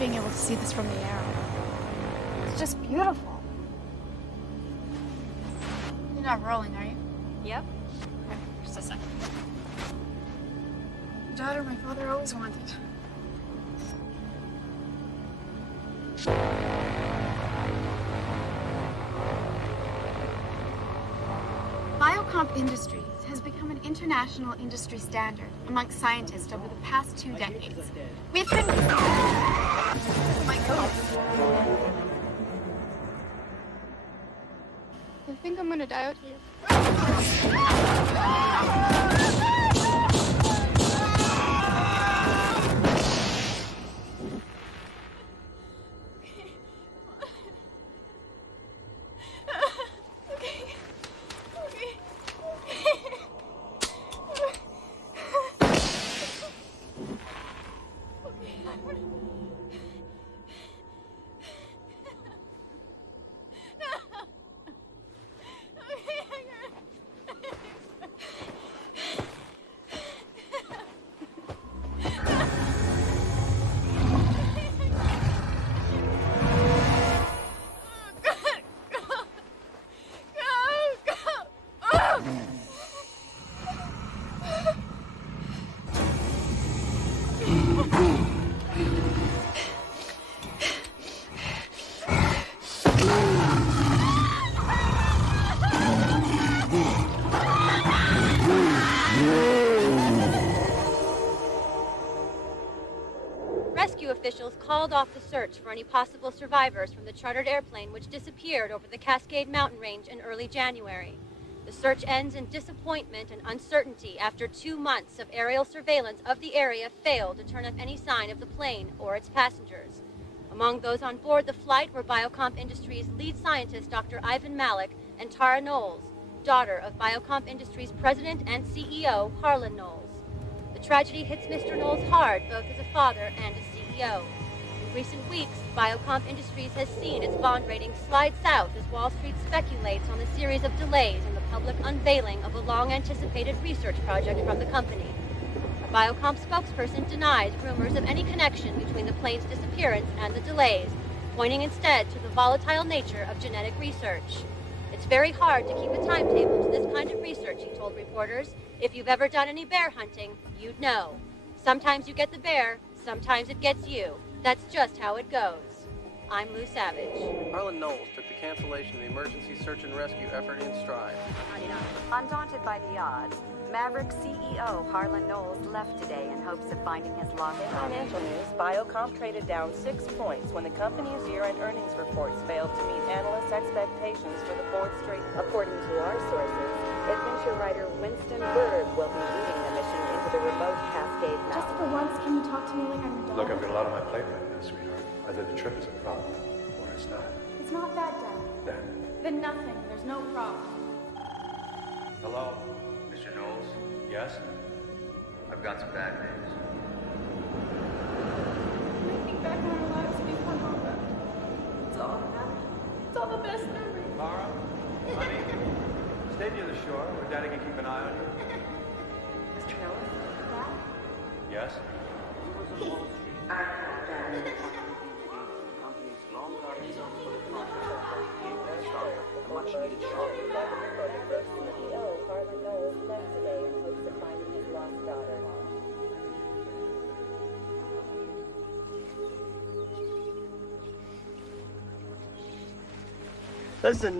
being able to see this from the air. It's just beautiful. You're not rolling, are you? Yep. Okay, just a second. The daughter my father always wanted. Bio-Comp Industries has become an international industry standard amongst scientists over the past 2 decades. We've been... Oh my God. I think I'm gonna die out here. Officials called off the search for any possible survivors from the chartered airplane which disappeared over the Cascade Mountain Range in early January. The search ends in disappointment and uncertainty after 2 months of aerial surveillance of the area failed to turn up any sign of the plane or its passengers. Among those on board the flight were Bio-Comp Industries lead scientist Dr. Ivan Malik and Tara Nowles, daughter of Bio-Comp Industries president and CEO Arllan Nowls. The tragedy hits Mr. Nowles hard, both as a father and a CEO. In recent weeks, Bio-Comp Industries has seen its bond rating slide south as Wall Street speculates on the series of delays in the public unveiling of a long-anticipated research project from the company. A Bio-Comp spokesperson denies rumors of any connection between the plane's disappearance and the delays, pointing instead to the volatile nature of genetic research. It's very hard to keep a timetable to this kind of research, he told reporters. If you've ever done any bear hunting, you'd know. Sometimes you get the bear, sometimes it gets you. That's just how it goes. I'm Lou Savage. Arllan Nowls took the cancellation of the emergency search and rescue effort in stride. Undaunted by the odds, Maverick CEO Arllan Nowls left today in hopes of finding his lost In financial news, Bio-Comp traded down 6 points when the company's year-end earnings reports failed to meet analysts' expectations for the 4th straight. According to our sources, adventure writer Winston Berg will be leading the mission into the remote Cascade Mountains. Just for once, can you talk to me like I'm a dog? Look, I've got a lot on my plate right now, sweetheart. Either the trip is a problem, or it's not. It's not that, Dad. Then nothing. There's no problem. Hello? Mr. Nowls, Yes? I've got some bad news. When I think back on our lives before Mom left, it's all happy. It's all the best memories. Mara? Honey? Stay near the shore where Daddy can keep an eye on you. Mr. Nowls? Dad? Yes? Much needed shock. CEO Arllan Nowls left today in hopes of finding his lost daughter. Listen,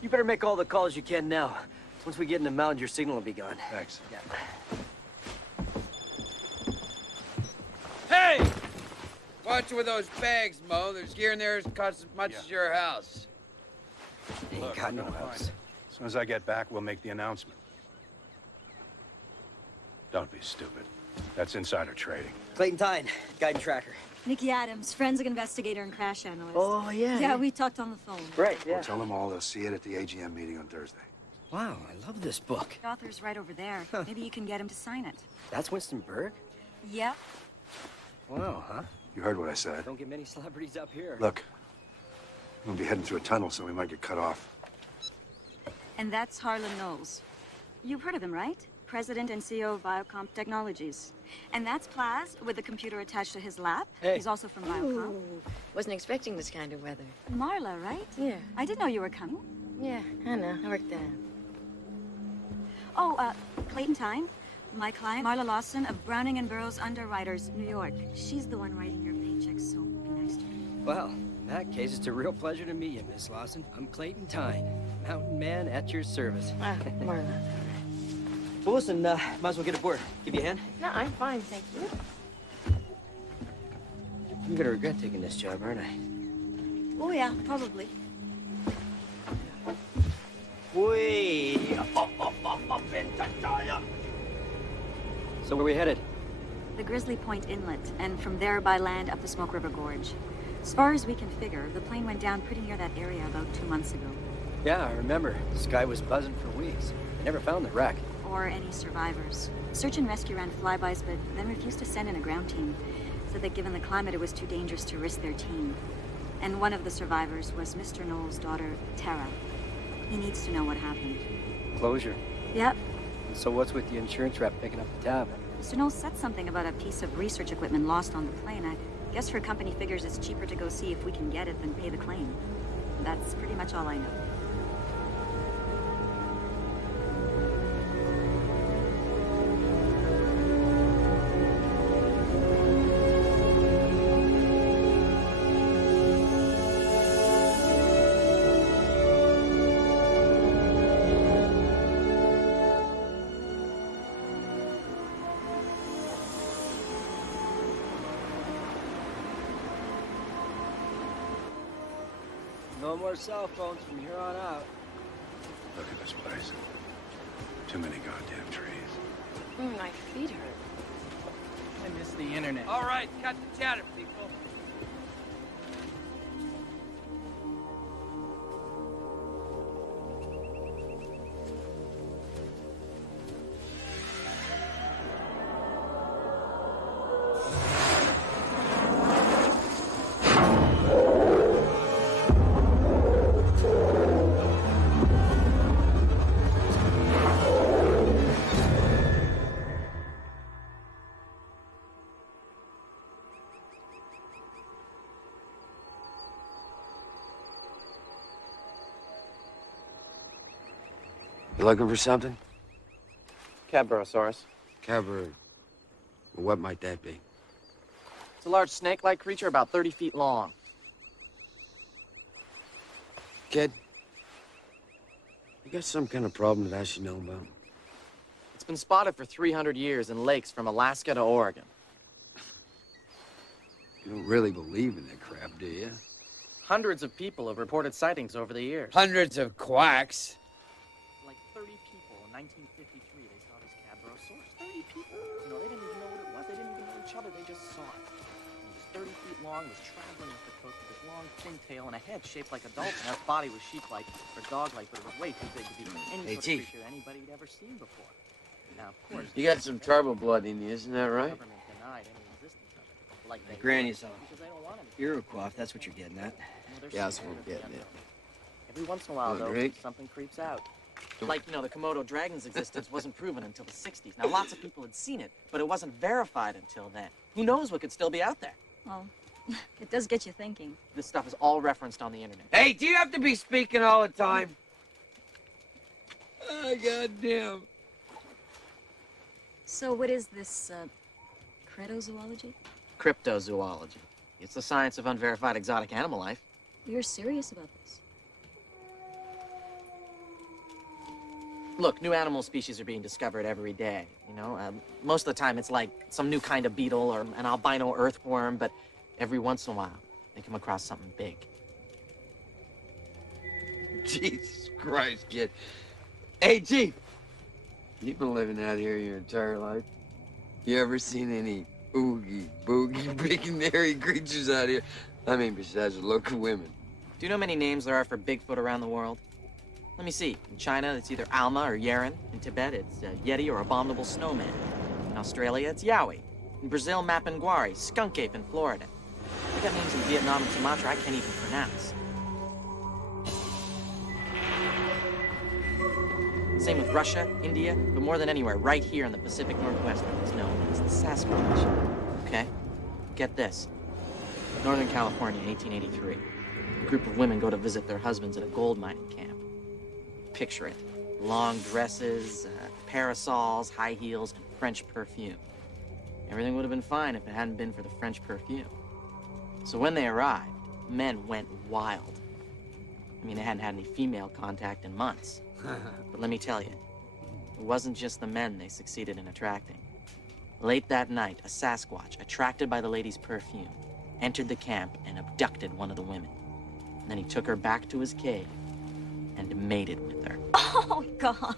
you better make all the calls you can now. Once we get in the mountains, your signal will be gone. Thanks. Yeah. Hey! Watch with those bags, Mo. There's gear in there that costs as much as your house. Ain't Look, got I'm no gonna find house. it. As soon as I get back, we'll make the announcement. Don't be stupid. That's insider trading. Clayton Tyne, guide and tracker. Nikki Adams, forensic investigator and crash analyst. Oh, yeah. Yeah, we talked on the phone. Right, yeah. We'll tell them all they'll see it at the AGM meeting on Thursday. Wow, I love this book. The author's right over there. Maybe you can get him to sign it. That's Winston Berg? Yep. Wow, huh? You heard what I said. Don't get many celebrities up here. Look, we'll be heading through a tunnel, so we might get cut off. And that's Arllan Nowls. You've heard of him, right? President and CEO of Bio-Comp Technologies. And that's Plaz, with the computer attached to his lap. Hey. He's also from Bio-Comp. Ooh, wasn't expecting this kind of weather. Marla, right? Yeah. I didn't know you were coming. Yeah, I know. I worked there. Oh, Clayton Tyne, my client, Marla Lawson of Browning and Burroughs Underwriters, New York. She's the one writing your paycheck, so be nice to her. Well, in that case, it's a real pleasure to meet you, Miss Lawson. I'm Clayton Tyne, mountain man at your service. Marla. Well, listen, might as well get aboard. Give you a hand? No, I'm fine, thank you. I'm gonna regret taking this job, aren't I? Oh, yeah, probably. Whee! So where are we headed? The Grizzly Point Inlet, and from there by land up the Smoke River Gorge. As far as we can figure, the plane went down pretty near that area about 2 months ago. Yeah, I remember. The sky was buzzing for weeks. They never found the wreck. Or any survivors. Search and rescue ran flybys, but then refused to send in a ground team. Said that given the climate, it was too dangerous to risk their team. And one of the survivors was Mr. Nowell's daughter, Tara. He needs to know what happened. Closure. Yep. So what's with the insurance rep picking up the tab? Mr. Knowles said something about a piece of research equipment lost on the plane. I guess her company figures it's cheaper to go see if we can get it than pay the claim. That's pretty much all I know. No more cell phones from here on out. Look at this place. Too many goddamn trees. My feet hurt. I miss the internet. All right, cut the chatter, people. You looking for something? Cadborosaurus. Cadboro. What might that be? It's a large snake-like creature about 30 feet long. Kid, you got some kind of problem that I should know about? It's been spotted for 300 years in lakes from Alaska to Oregon. You don't really believe in that crap, do you? Hundreds of people have reported sightings over the years. Hundreds of quacks. Like 30 people in 1953, they saw this Cadborosaurus. 30 people. You know, they didn't even know what it was. They didn't even know each other. They just saw it. And it was 30 feet long, was traveling up the coast with this long, thin tail and a head shaped like a dolphin. That body was sheep-like or dog-like, but it was way too big to be any sort of creature anybody had ever seen before. Now, of course, you got some tribal blood in you, isn't that right? The government denied any existence of it. Like they Granny's on. because they don't want him. Iroquois, that's what you're getting at. Yeah, that's what we're getting at. Every once in a while, though, Rick? something creeps out. Like, you know, the Komodo dragon's existence wasn't proven until the 60s. Now, lots of people had seen it, but it wasn't verified until then. Who knows what could still be out there? Well, it does get you thinking. This stuff is all referenced on the internet. Hey, do you have to be speaking all the time? Oh, goddamn. So what is this, cretozoology? Cryptozoology. It's the science of unverified exotic animal life. You're serious about this? Look, new animal species are being discovered every day, you know? Most of the time it's like some new kind of beetle or an albino earthworm, but every once in a while they come across something big. Jesus Christ, kid. Hey, Chief. You've been living out here your entire life. You ever seen any oogie boogie big and hairy creatures out here? I mean, besides the local women. Do you know how many names there are for Bigfoot around the world? Let me see. In China, it's either Alma or Yeren. In Tibet, it's Yeti or Abominable Snowman. In Australia, it's Yowie. In Brazil, Mapinguari, Skunk Ape in Florida. They got names in Vietnam and Sumatra I can't even pronounce. Same with Russia, India, but more than anywhere, right here in the Pacific Northwest, it's known as the Sasquatch. Okay? Get this. Northern California, 1883. A group of women go to visit their husbands at a gold mining camp. Picture it. Long dresses, parasols, high heels, and French perfume. Everything would have been fine if it hadn't been for the French perfume. So when they arrived, men went wild. I mean, they hadn't had any female contact in months. But let me tell you, it wasn't just the men they succeeded in attracting. Late that night, a Sasquatch, attracted by the lady's perfume, entered the camp and abducted one of the women. And then he took her back to his cave and mated with her. Oh, God.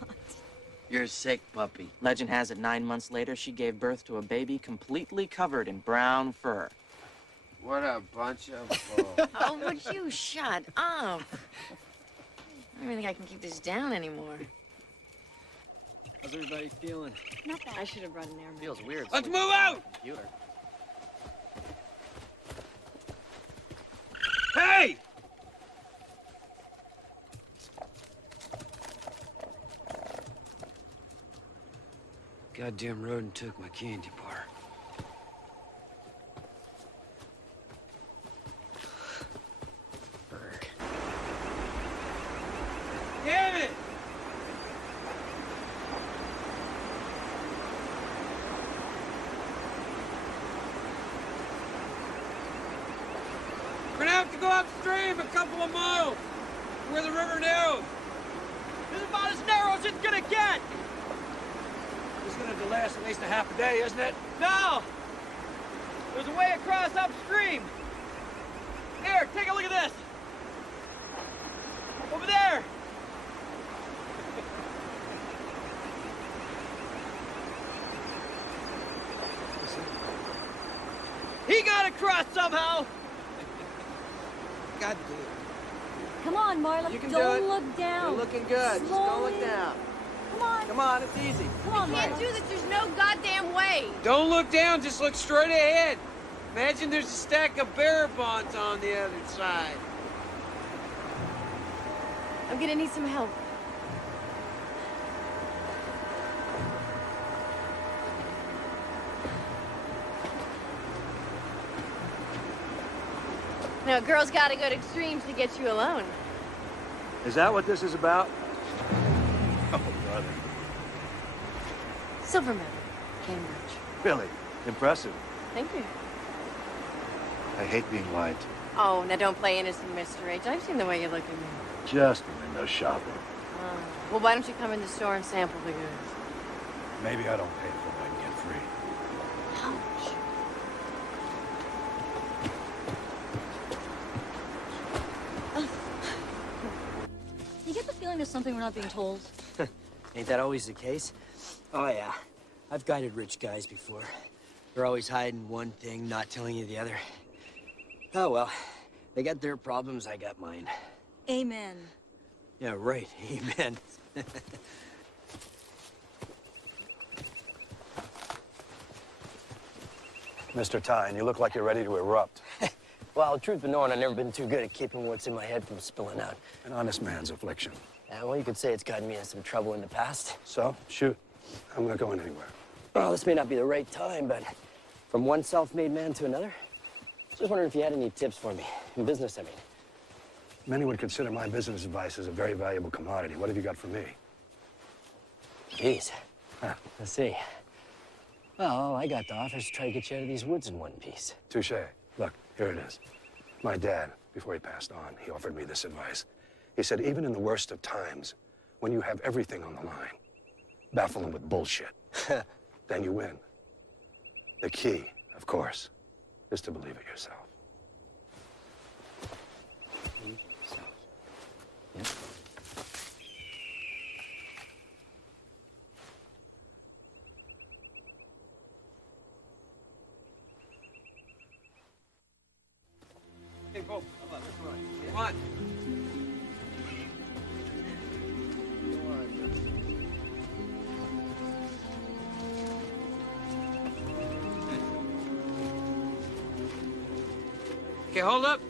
You're sick, puppy. Legend has it 9 months later, she gave birth to a baby completely covered in brown fur. What a bunch of bull. Oh, would you shut up? I don't even think I can keep this down anymore. How's everybody feeling? Not bad. I should have brought an airman. Feels weird. Let's move out! Computer. Hey! Goddamn rodent took my candy bar. Berg. Damn it! We're gonna have to go upstream a couple of miles where the river narrows. This is about as narrow as it's gonna get! This is gonna delay us at least a half a day, isn't it? No! There's a way across upstream! Here, take a look at this! Over there! He got across somehow! God damn. Come on, Marla. You can don't do it. look down. You're looking good. Just don't look down. Come on. Come on, it's easy. Come on, Can't Marla. do this. There's no goddamn way. Don't look down, just look straight ahead. Imagine there's a stack of bearer bonds on the other side. I'm gonna need some help. No, girls gotta go to extremes to get you alone. Is that what this is about? Oh, brother. Silver medal, Cambridge. Really? Impressive. Thank you. I hate being lied to. Oh, now don't play innocent, Mr. H. I've seen the way you look at me. Just window shopping. Well, why don't you come in the store and sample the goods? Maybe I don't pay for what I can get free. Ouch. You get the feeling there's something we're not being told? Ain't that always the case? Oh, yeah. I've guided rich guys before. They're always hiding one thing, not telling you the other. Oh, well. They got their problems, I got mine. Amen. Yeah, right. Amen. Mr. Tyne, you look like you're ready to erupt. Well, truth be known, I've never been too good at keeping what's in my head from spilling out. An honest man's affliction. Well, you could say it's gotten me in some trouble in the past. So, shoot. I'm not going anywhere. Well, this may not be the right time, but from one self-made man to another, just wondering if you had any tips for me. In business, I mean. Many would consider my business advice as a very valuable commodity. What have you got for me? Jeez. Huh. Let's see. Well, all I got to offer is to try to get you out of these woods in one piece. Touche. Look, here it is. My dad, before he passed on, he offered me this advice. He said, even in the worst of times, when you have everything on the line, baffle them with bullshit. Then you win. The key, of course, is to believe it yourself. Believe yourself. Yeah. Hey, Bo, come on, let's run. Come on. Okay, hold up.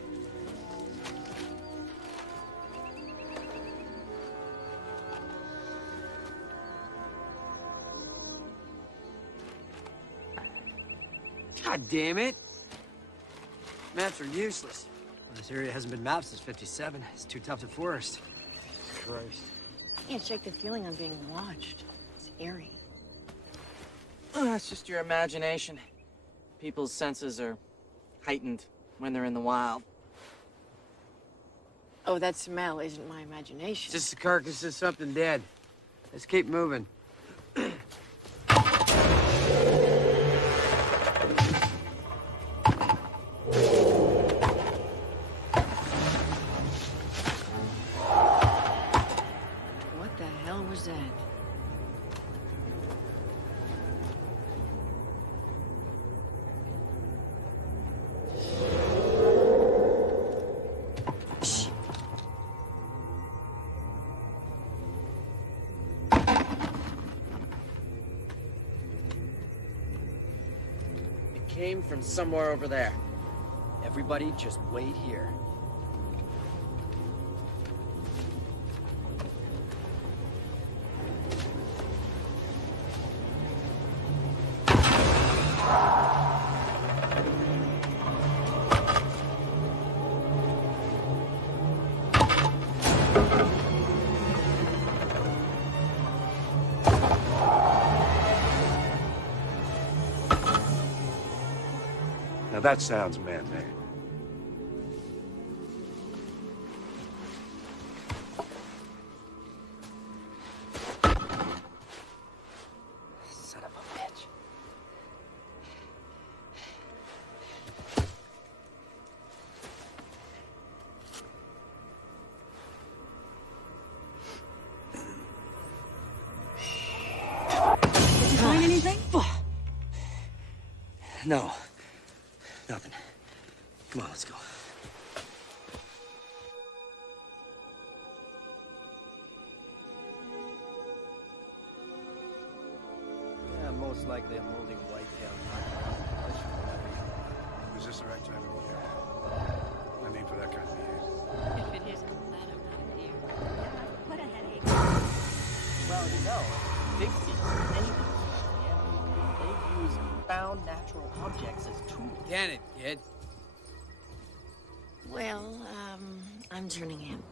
God damn it. Maps are useless. Well, this area hasn't been mapped since '57. It's too tough to forest. Jesus Christ. You can't shake the feeling of being watched. It's eerie. Oh, it's just your imagination. People's senses are heightened when they're in the wild. Oh, that smell isn't my imagination. It's just the carcass of something dead. Let's keep moving. What the hell was that? Came from somewhere over there. Everybody just wait here. Now that sounds man-made. Son of a bitch. Did you find anything? No. Nothing. Come on, let's go. Yeah, most likely I'm holding white-tailed Is this the right time of the year? I mean, for that kind of behavior. If it isn't, then I'm not here. What a headache. Well, you know, big people, anything, they use found natural objects as tools. Can it, kid? Well, I'm turning in.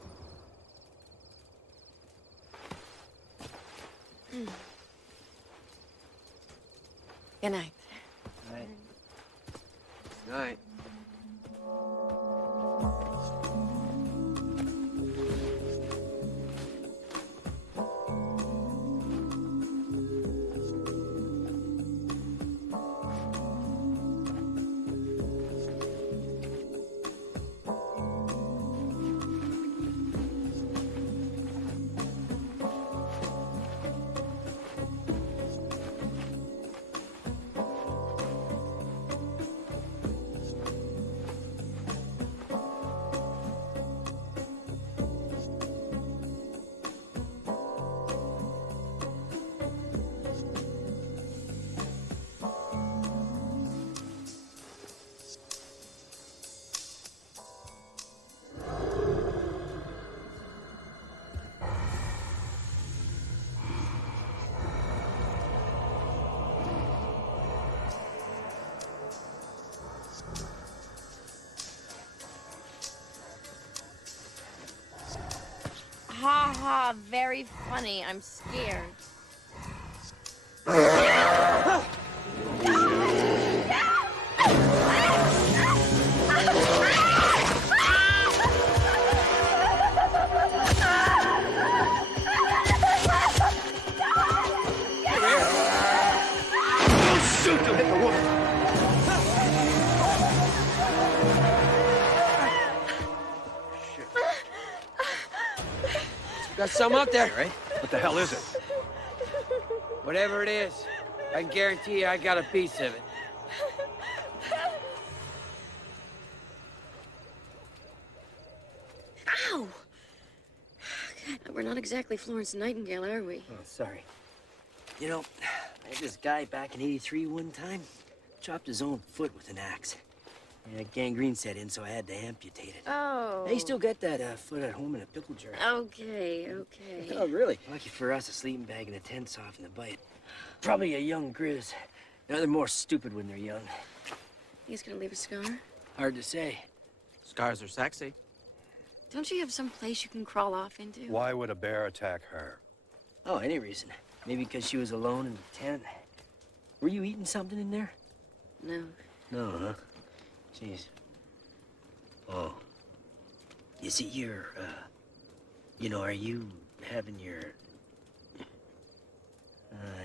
Good night. Night. Night. Ha ha, very funny. I'm scared. Shoot to hit the woman! Got some up there, right? What the hell is it? Whatever it is, I can guarantee you I got a piece of it. Ow! God, we're not exactly Florence Nightingale, are we? Oh, sorry. You know, I had this guy back in '83 one time. Chopped his own foot with an axe. Yeah, gangrene set in, so I had to amputate it. Oh. They still get that foot at home in a pickle jar. Okay, okay. Oh, really? Lucky for us, a sleeping bag and a tent soften the bite. Probably a young Grizz. Now, they're more stupid when they're young. He's gonna leave a scar? Hard to say. Scars are sexy. Don't you have some place you can crawl off into? Why would a bear attack her? Oh, any reason. Maybe because she was alone in the tent. Were you eating something in there? No. No, huh? Jeez. Oh. Is it your, you know, are you having your...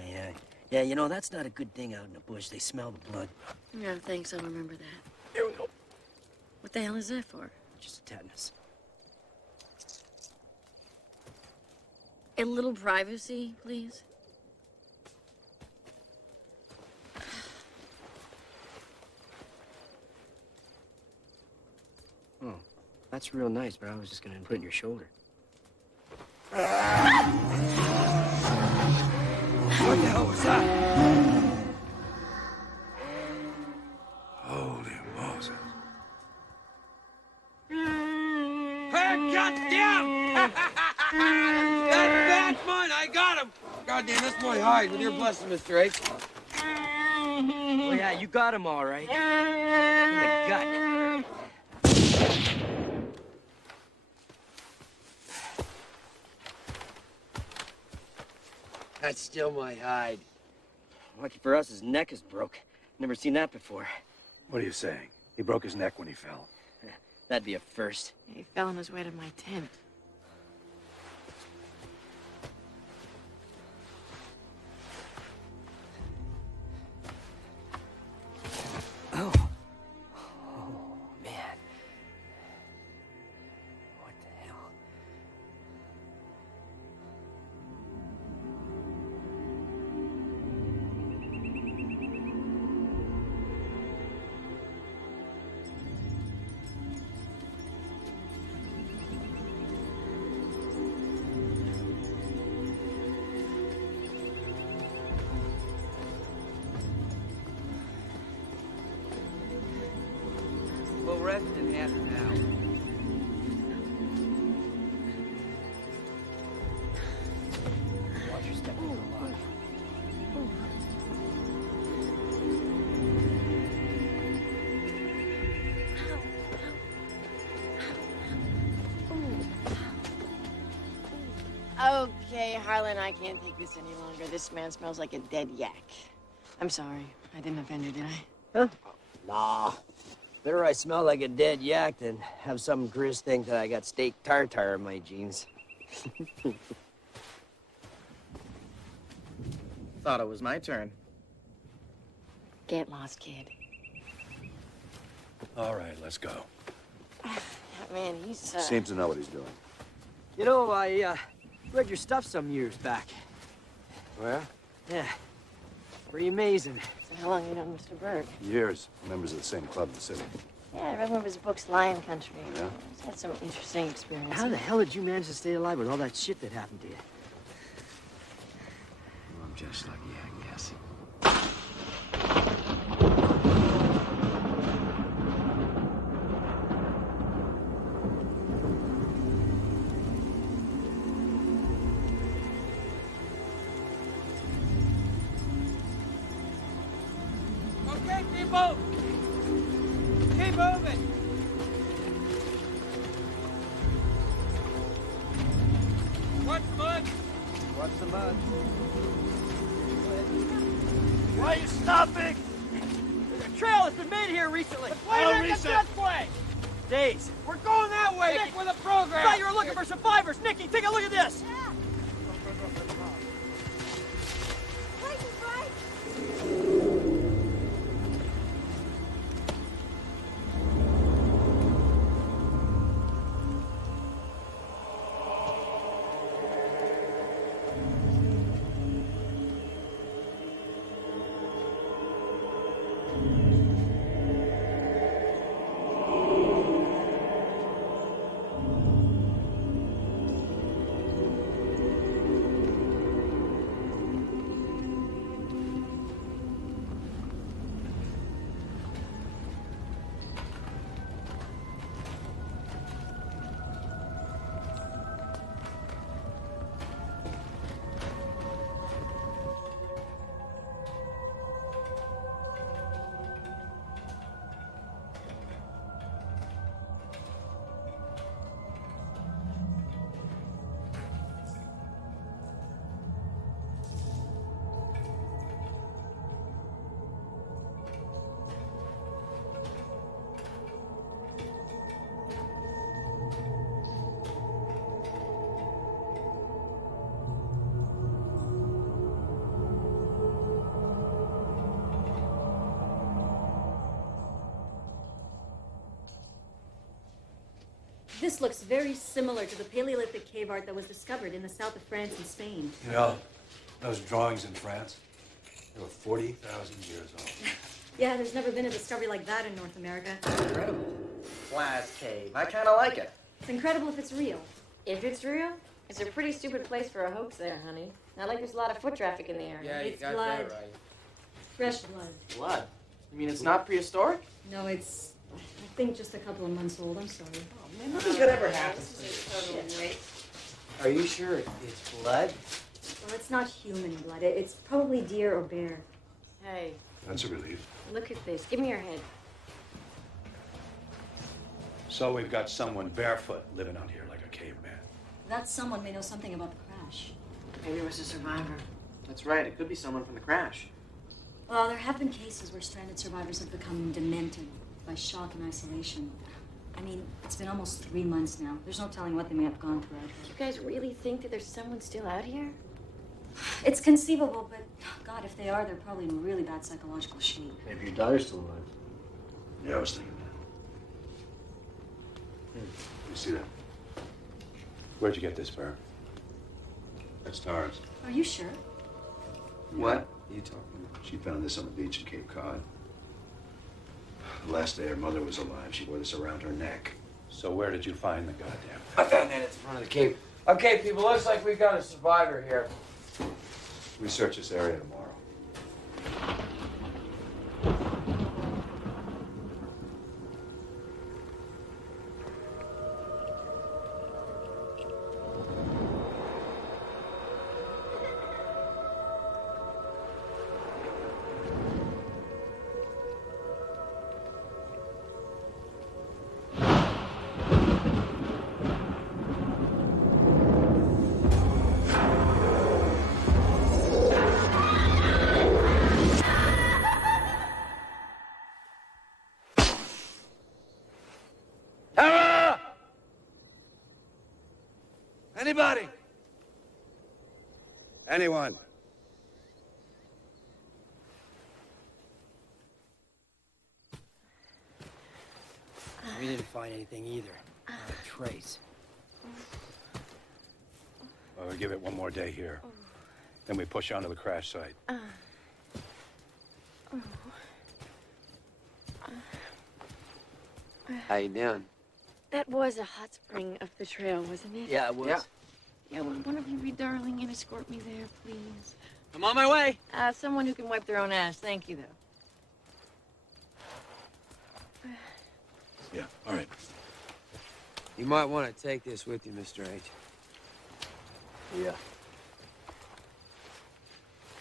yeah. Yeah, you know, that's not a good thing out in the bush. They smell the blood. No, thanks. I'll remember that. Here we go. What the hell is that for? Just a tetanus. A little privacy, please? Oh, that's real nice, but I was just gonna put it in your shoulder. What the hell was that? Holy Moses. Hey, goddamn! That's mine! I got him! Goddamn, that's my hide. With your blessing, Mr. H. Oh, yeah, you got him all right. In the gut. That's still my hide. Lucky for us, his neck is broke. Never seen that before. What are you saying? He broke his neck when he fell. That'd be a first. He fell on his way to my tent. Oh. Oh, man. What the hell? We'll rest in half an hour. Watch your step on the log. Okay, Harlan, I can't take this any longer. This man smells like a dead yak. I'm sorry. I didn't offend you, did I? Huh? Nah. Better I smell like a dead yak than have some Grizz think that I got steak tartare in my jeans. Thought it was my turn. Get lost, kid. All right, let's go. Man, he's, Seems to know what he's doing. You know, I, read your stuff some years back. Where? Yeah. Pretty amazing. So how long you known Mr. Berg? Years. Members of the same club in the city. Yeah, I read one of his books, Lion Country. Yeah? He's had some interesting experiences. How the hell did you manage to stay alive with all that shit that happened to you? Well, I'm just lucky, I guess. Okay, keep moving. Keep moving. Watch the mud. Watch the mud. Why are you stopping? There's a trail that's been made here recently. Why did this way? Days. We're going that way. Stick with the program. I thought you were looking for survivors. Nikki, take a look at this. This looks very similar to the Paleolithic cave art that was discovered in the south of France and Spain. You know, those drawings in France, they were 40,000 years old. Yeah, there's never been a discovery like that in North America. Incredible. Glass cave. I kind of like it. It's incredible if it's real. If it's real, it's a pretty stupid place for a hoax there, honey. Not like there's a lot of foot traffic in the area. Yeah, you It's got blood. that right. Fresh blood. Blood? You mean it's not prehistoric? No, it's, I think, just a couple of months old. I'm sorry. Oh, man, nothing good ever happens to this. Are you sure it's blood? Well, it's not human blood. It's probably deer or bear. Hey, That's a relief. look at this. Give me your head. So we've got someone barefoot living out here like a caveman. That someone may know something about the crash. Maybe it was a survivor. That's right. It could be someone from the crash. Well, there have been cases where stranded survivors have become demented by shock and isolation. I mean, it's been almost 3 months now. There's no telling what they may have gone through out here. You guys really think that there's someone still out here? It's conceivable, but God, if they are, they're probably in really bad psychological shape. Maybe your daughter's still alive. Yeah, I was thinking that. You see that? Where'd you get this, Burr? That's Tara's. Are you sure? What are you talking about? She found this on the beach in Cape Cod. The last day her mother was alive, she wore this around her neck. So where did you find the goddamn I found that at the front of the cave. Okay, people, looks like we got a survivor here. We search this area tomorrow. Anybody? Anyone? We didn't find anything either. Not a trace. Well, we'll give it one more day here. Then we push on to the crash site. How you doing? That was a hot spring up the trail, wasn't it? Yeah, it was. Yeah. Yeah, will one of you be darling and escort me there, please? I'm on my way. Someone who can wipe their own ass. Thank you, though. Yeah, all right. You might want to take this with you, Mr. H. Yeah.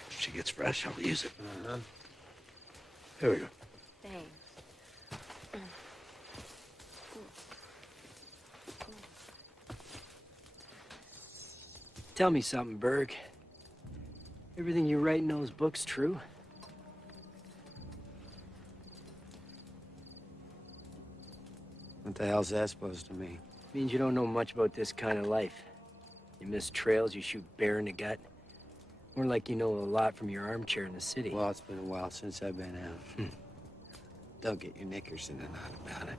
If she gets fresh, I'll use it. Here we go. Thanks. Tell me something, Berg. Everything you write in those books true? What the hell's that supposed to mean? Means you don't know much about this kind of life. You miss trails, you shoot bear in the gut. More like you know a lot from your armchair in the city. Well, it's been a while since I've been out. Don't get your knickers in a knot about it.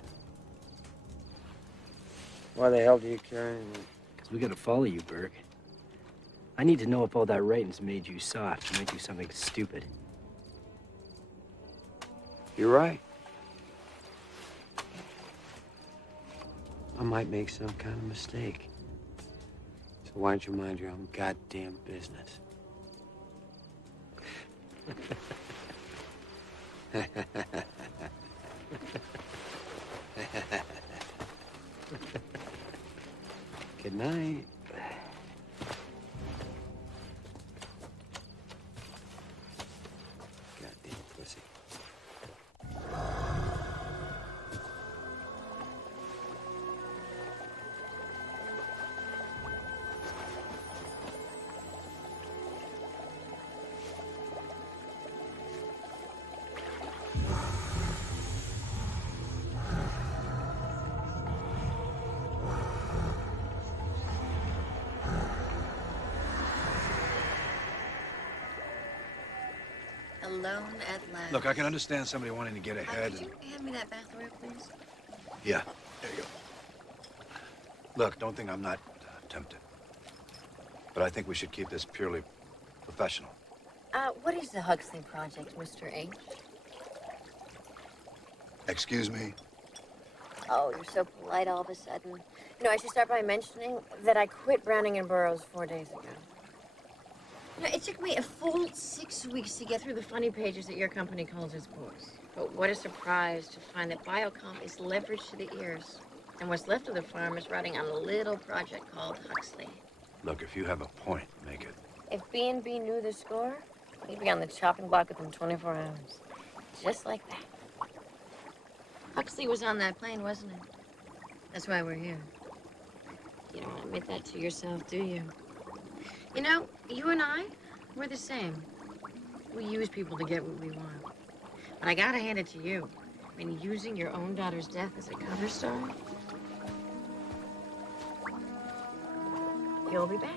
Why the hell do you carry me? Because we gotta follow you, Berg. I need to know if all that writing's made you soft. You might do something stupid. You're right. I might make some kind of mistake. So why don't you mind your own goddamn business? Good night. Goddamn pussy. Alone at last. Look, I can understand somebody wanting to get ahead. Could you hand me that bathrobe, please? Yeah, there you go. Look, don't think I'm not tempted. But I think we should keep this purely professional. What is the Huxley Project, Mr. H? Excuse me? Oh, you're so polite all of a sudden. You know, I should start by mentioning that I quit Browning and Burroughs 4 days ago. You know, it took me a full 6 weeks to get through the funny pages that your company calls its books. But what a surprise to find that Bio-Comp is leveraged to the ears. And what's left of the farm is riding on a little project called Huxley. Look, if you have a point, make it. If B&B knew the score, he'd be on the chopping block within 24 hours. Just like that. Huxley was on that plane, wasn't it? That's why we're here. You don't admit that to yourself, do you? You know, you and I, we're the same. We use people to get what we want. But I gotta hand it to you. I mean, using your own daughter's death as a cover story. You'll be back.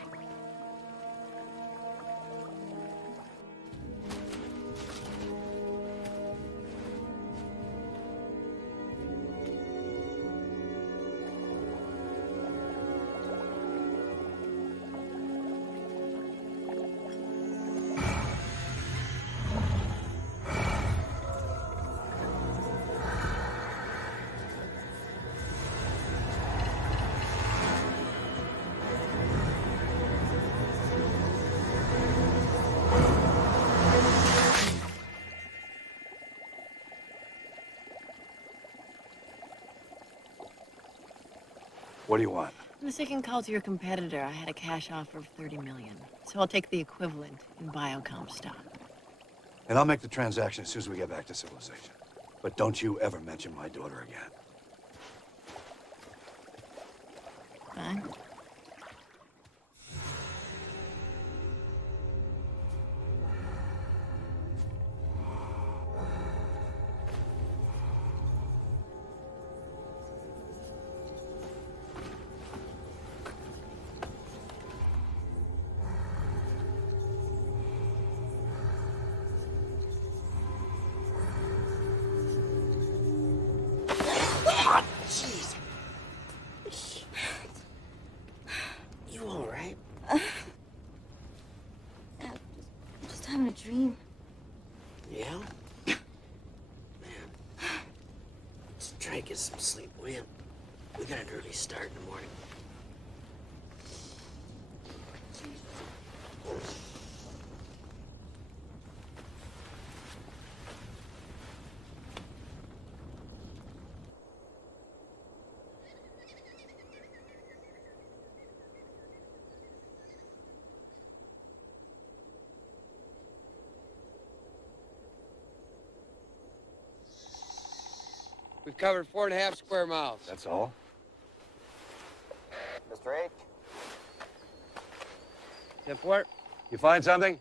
What do you want? In the second call to your competitor, I had a cash offer of $30 million. So I'll take the equivalent in Bio-Comp stock. And I'll make the transaction as soon as we get back to civilization. But don't you ever mention my daughter again. Fine. Dream. Yeah? Man. Let's try to get some sleep, will you? We got an early start in the morning. We've covered 4.5 square miles. That's all? Mr. H? Report. You find something?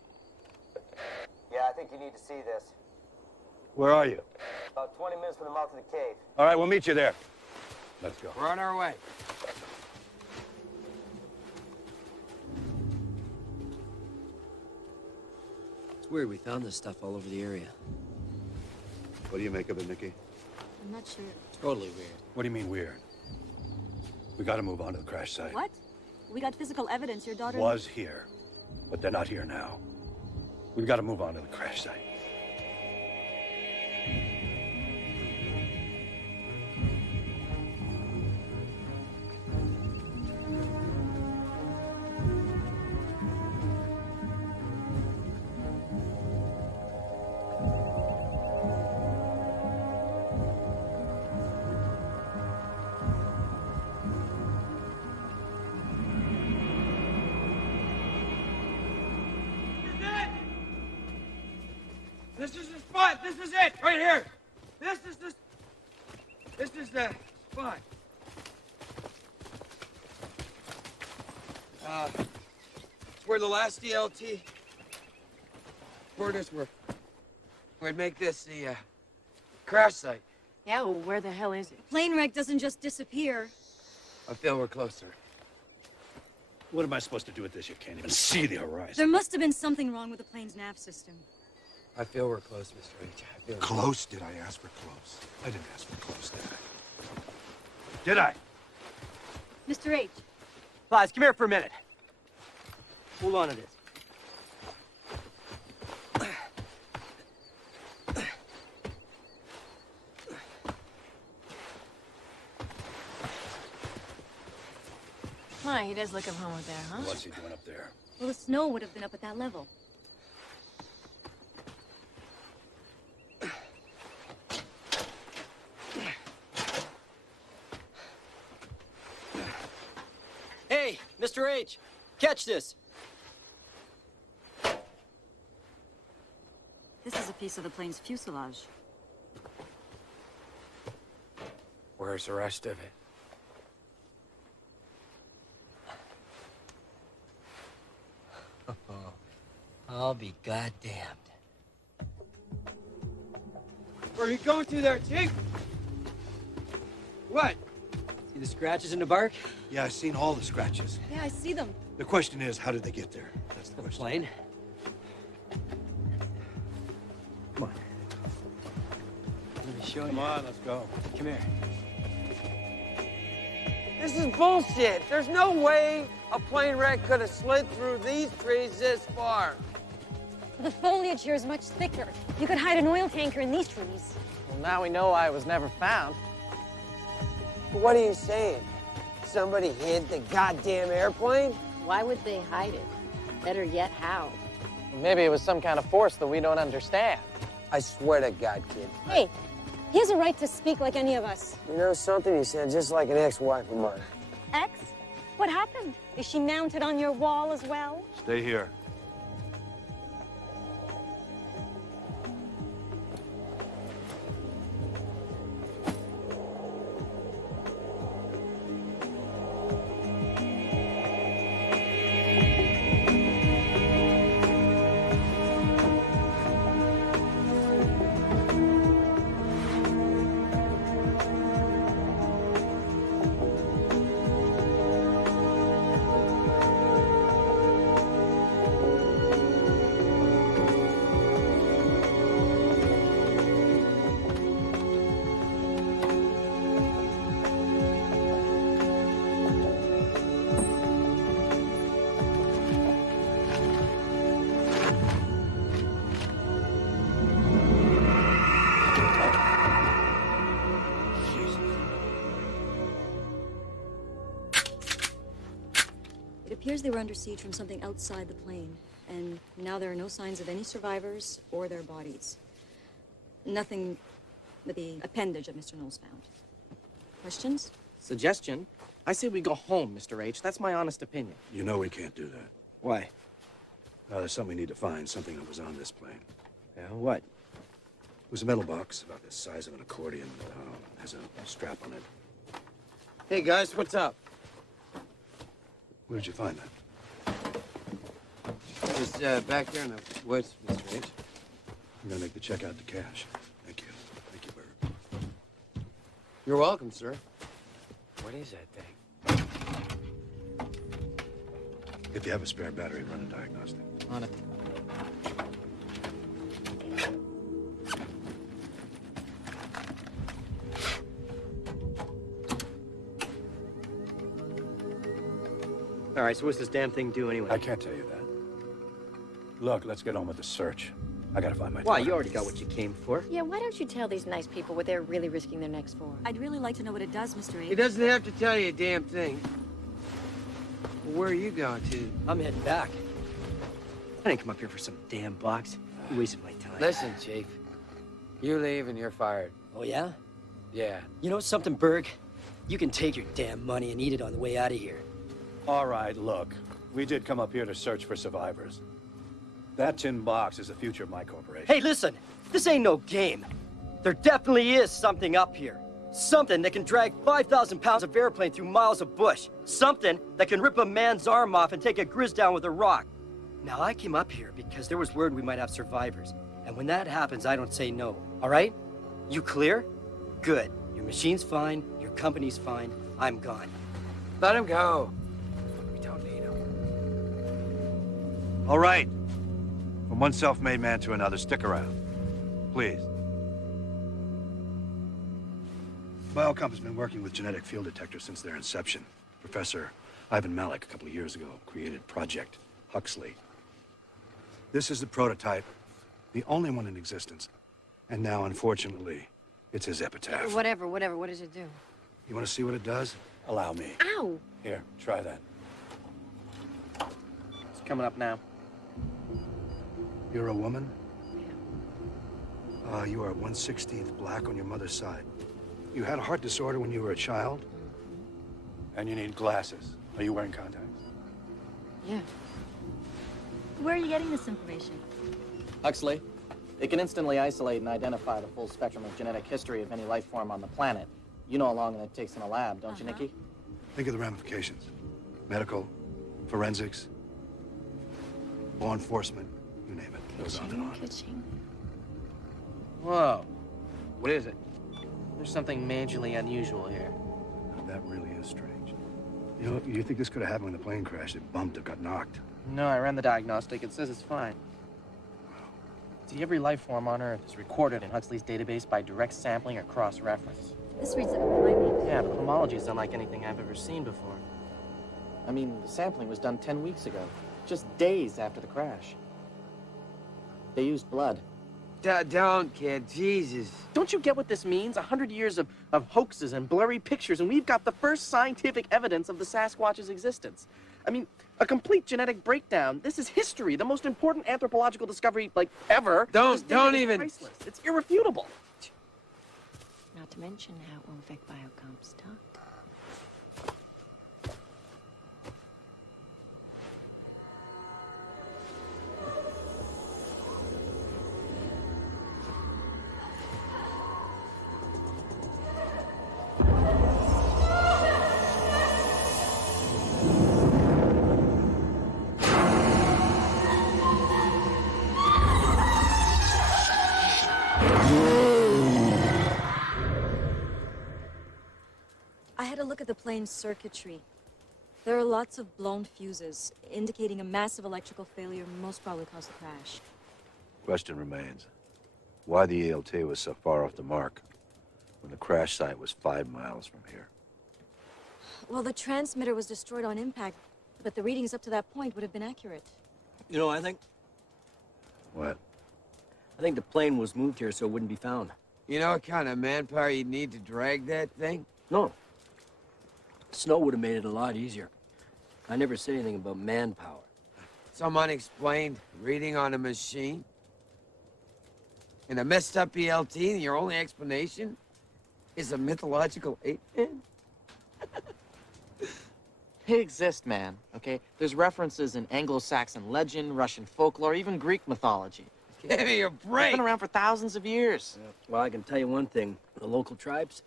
Yeah, I think you need to see this. Where are you? About 20 minutes from the mouth of the cave. All right, we'll meet you there. Let's go. We're on our way. It's weird, we found this stuff all over the area. What do you make of it, Nikki? I'm not sure. Totally weird. What do you mean weird? We gotta move on to the crash site. What? We got physical evidence your daughter... Was here, but they're not here now. We've got to move on to the crash site. This is the spot. This is it, right here. This is the spot. It's where the last DLT reporters were. We'd make this the crash site. Yeah, well, where the hell is it? Plane wreck doesn't just disappear. I feel we're closer. What am I supposed to do with this? You can't even see the horizon. There must have been something wrong with the plane's nav system. I feel we're close, Mr. H. I feel Close? Did I ask for close? I didn't ask for close, did I? Did I? Mr. H. Liz, come here for a minute. Hold on to this. My, he does look at home up there, huh? What's he doing up there? Well, the snow would have been up at that level. Hey, Mr. H, catch this. This is a piece of the plane's fuselage. Where's the rest of it? I'll be goddamned. Where are you going to there, Chief? What? See the scratches in the bark? Yeah, I've seen all the scratches. Yeah, I see them. The question is, how did they get there? That's the question. Plane. Come on. Let me show you. Come on, let's go. Come here. This is bullshit. There's no way a plane wreck could have slid through these trees this far. The foliage here is much thicker. You could hide an oil tanker in these trees. Well, now we know why it was never found. But what are you saying? Somebody hid the goddamn airplane? Why would they hide it? Better yet, how? Maybe it was some kind of force that we don't understand. I swear to God, kid. Hey, he has a right to speak like any of us. You know something? You sound just like an ex-wife of mine. Ex? What happened? Is she mounted on your wall as well? Stay here. It appears they were under siege from something outside the plane, and now there are no signs of any survivors or their bodies. Nothing but the appendage that Mr. Nowles found. Questions? Suggestion? I say we go home, Mr. H. That's my honest opinion. You know we can't do that. Why? There's something we need to find, something that was on this plane. Yeah, what? It was a metal box about the size of an accordion. Has a strap on it. Hey, guys, what's up? Where did you find that? Just back there in the woods, Mr. H. I'm gonna make the check out to cash. Thank you. Thank you, Bert. You're welcome, sir. What is that thing? If you have a spare battery, run a diagnostic. On it. All right, so what's this damn thing do anyway? I can't tell you that. Look, let's get on with the search. I gotta find my Why, daughter. you already got what you came for. Yeah, why don't you tell these nice people what they're really risking their necks for? I'd really like to know what it does, Mr. H. He doesn't have to tell you a damn thing. Well, where are you going to? I'm heading back. I didn't come up here for some damn box. You wasted my time. Listen, Chief. You leave and you're fired. Oh, yeah? Yeah. You know something, Berg? You can take your damn money and eat it on the way out of here. All right, look. We did come up here to search for survivors. That tin box is the future of my corporation. Hey, listen! This ain't no game. There definitely is something up here. Something that can drag 5,000 pounds of airplane through miles of bush. Something that can rip a man's arm off and take a grizz down with a rock. Now, I came up here because there was word we might have survivors. And when that happens, I don't say no. All right? You clear? Good. Your machine's fine. Your company's fine. I'm gone. Let him go. We don't need him. All right. From one self-made man to another, stick around. Please. Bio-Comp has been working with genetic field detectors since their inception. Professor Ivan Malik, a couple of years ago, created Project Huxley. This is the prototype, the only one in existence. And now, unfortunately, it's his epitaph. Whatever. What does it do? You want to see what it does? Allow me. Ow! Here, try that. It's coming up now. You're a woman? Yeah. You are 1/16 black on your mother's side. You had a heart disorder when you were a child? And you need glasses. Are you wearing contacts? Yeah. Where are you getting this information? Huxley, it can instantly isolate and identify the full spectrum of genetic history of any life form on the planet. You know how long that takes in a lab, don't you, Nikki? Think of the ramifications. Medical, forensics, law enforcement, you name it. It goes on and on. Whoa. What is it? There's something majorly unusual here. Now, that really is strange. You know, you think this could have happened when the plane crashed? It bumped or got knocked. No, I ran the diagnostic. It says it's fine. See, every life form on Earth is recorded in Huxley's database by direct sampling or cross-reference. This reads like a primate. Yeah, but homology is unlike anything I've ever seen before. I mean, the sampling was done 10 weeks ago, just days after the crash. They used blood. Don't, kid. Jesus. Don't you get what this means? 100 years of hoaxes and blurry pictures, and we've got the first scientific evidence of the Sasquatch's existence. I mean, a complete genetic breakdown. This is history, the most important anthropological discovery, like, ever. Don't even... Priceless. It's irrefutable. Not to mention how it won't affect Bio-Comp's stock. Look at the plane's circuitry. There are lots of blown fuses, indicating a massive electrical failure most probably caused the crash. Question remains. Why the ELT was so far off the mark when the crash site was 5 miles from here? Well, the transmitter was destroyed on impact, but the readings up to that point would have been accurate. You know, I think... What? I think the plane was moved here so it wouldn't be found. You know what kind of manpower you'd need to drag that thing? No. Snow would have made it a lot easier. I never said anything about manpower. Some unexplained reading on a machine? And a messed up ELT, and your only explanation is a mythological ape-man? They exist, man, okay? There's references in Anglo-Saxon legend, Russian folklore, even Greek mythology. Give me a break! They've been around for thousands of years. Yeah. Well, I can tell you one thing. The local tribes,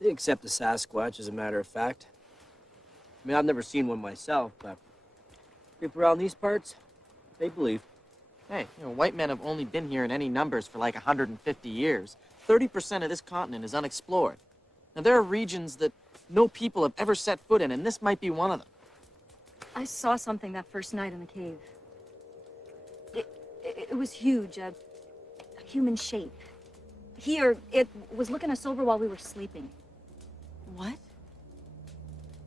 they accept the Sasquatch as a matter of fact. I mean, I've never seen one myself, but people around these parts, they believe. Hey, you know, white men have only been here in any numbers for like 150 years. 30% of this continent is unexplored. Now, there are regions that no people have ever set foot in, and this might be one of them. I saw something that first night in the cave. It was huge, a human shape. Here, it was looking us over while we were sleeping. What?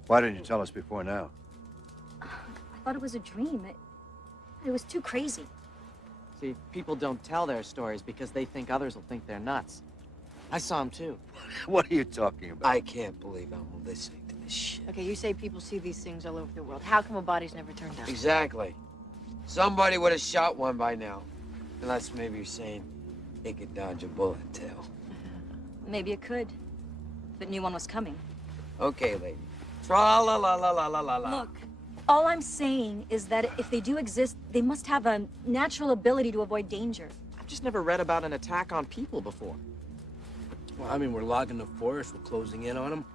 Why didn't you tell us before now? I thought it was a dream. It was too crazy. See, people don't tell their stories because they think others will think they're nuts. I saw him too. What are you talking about? I can't believe I'm listening to this shit. Okay, you say people see these things all over the world. How come a body's never turned up? Exactly. Somebody would have shot one by now. Unless maybe you're saying it could dodge a bullet, tail. Maybe it could, but knew one was coming. Okay, lady. Tra-la-la-la-la-la-la. Look, all I'm saying is that if they do exist, they must have a natural ability to avoid danger. I've just never read about an attack on people before. Well, I mean, we're logging the forest, we're closing in on them.